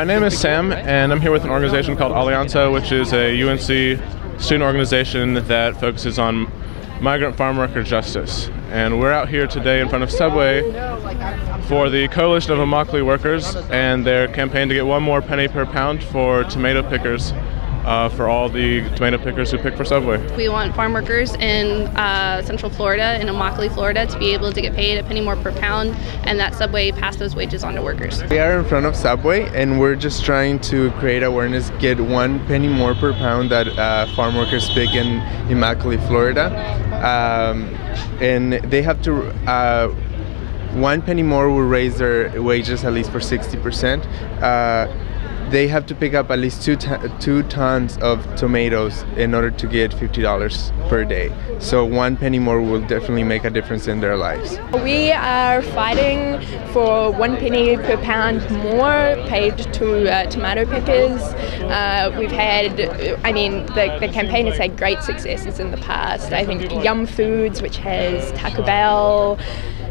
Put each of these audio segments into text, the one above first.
My name is Sam, and I'm here with an organization called Alianza, which is a UNC student organization that focuses on migrant farm worker justice. And we're out here today in front of Subway for the Coalition of Immokalee Workers and their campaign to get one more penny per pound for tomato pickers for all the tomato pickers who pick for Subway. We want farm workers in Central Florida, in Immokalee, Florida, to be able to get paid a penny more per pound, and that Subway pass those wages on to workers. We are in front of Subway, and we're just trying to create awareness, get 1 penny more per pound that farm workers pick in Immokalee, Florida. And they have to 1 penny more will raise their wages at least for 60%. They have to pick up at least two tons of tomatoes in order to get $50 per day. So 1 penny more will definitely make a difference in their lives. We are fighting for 1 penny per pound more paid to tomato pickers. We've had, the campaign has had great successes in the past. I think Yum Foods, which has Taco Bell,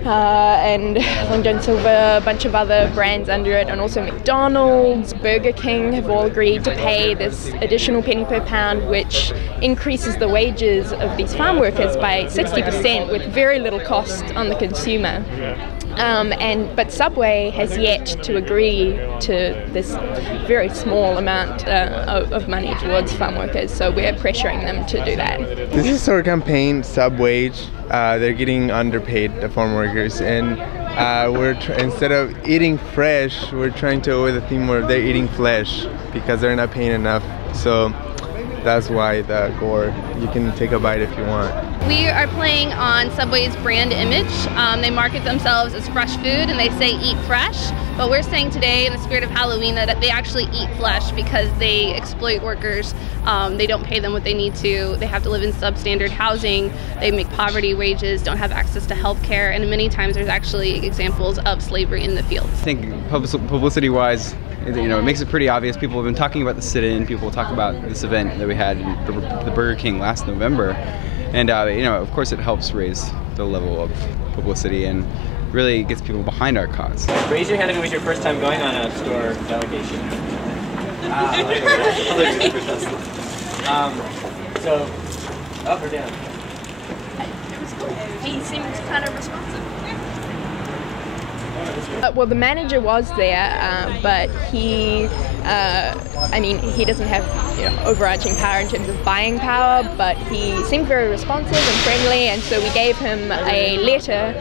and Long John Silver, a bunch of other brands under it, and also McDonald's, Burger King have all agreed to pay this additional penny per pound, which increases the wages of these farm workers by 60% with very little cost on the consumer. But Subway has yet to agree to this very small amount of money towards farm workers, so we're pressuring them to do that. This is our campaign, Subwage. They're getting underpaid, the farm workers, and instead of eating fresh, we're trying to avoid the theme where they're eating flesh because they're not paying enough. So that's why the gore. You can take a bite if you want. We are playing on Subway's brand image. They market themselves as fresh food and they say eat fresh, but we're saying today in the spirit of Halloween that they actually eat flesh because they exploit workers. They don't pay them what they need to. They have to live in substandard housing. They make poverty wages, don't have access to health care, and many times there's actually examples of slavery in the fields. I think publicity-wise, it makes it pretty obvious. People have been talking about the sit-in. People talk about this event that we had in the Burger King last November, and of course it helps raise the level of publicity and really gets people behind our cause. Raise your hand if it was your first time going on a store delegation. So, up or down? It was cool. He seemed kind of responsive. Well, the manager was there, but he doesn't have overarching power in terms of buying power, but he seemed very responsive and friendly, and so we gave him a letter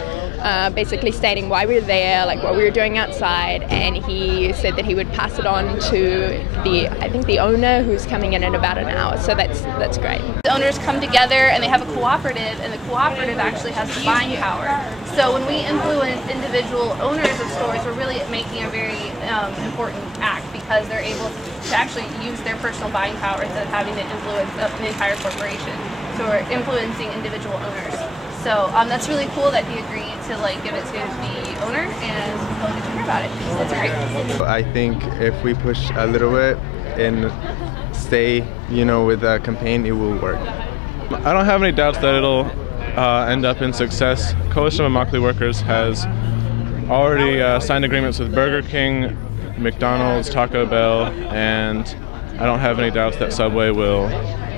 basically stating why we were there, like what we were doing outside, and he said that he would pass it on to the owner, who's coming in about an hour, so that's great. The owners come together and they have a cooperative, and the cooperative actually has the buying power. So when we influence individual owners of stores, we're really making a very important act because they're able to actually use their personal buying power instead of having to influence an entire corporation. So we're influencing individual owners. So that's really cool that he agreed to give it to the owner, and we'll get to hear about it. So it's great. I think if we push a little bit and stay, with the campaign, it will work. I don't have any doubts that it'll end up in success. Coalition of Immokalee Workers has already signed agreements with Burger King, McDonald's, Taco Bell, and I don't have any doubts that Subway will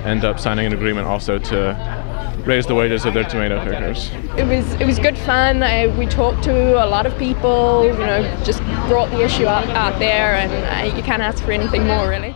end up signing an agreement also to raise the wages of their tomato pickers. It was good fun. We talked to a lot of people, just brought the issue out there, and you can't ask for anything more, really.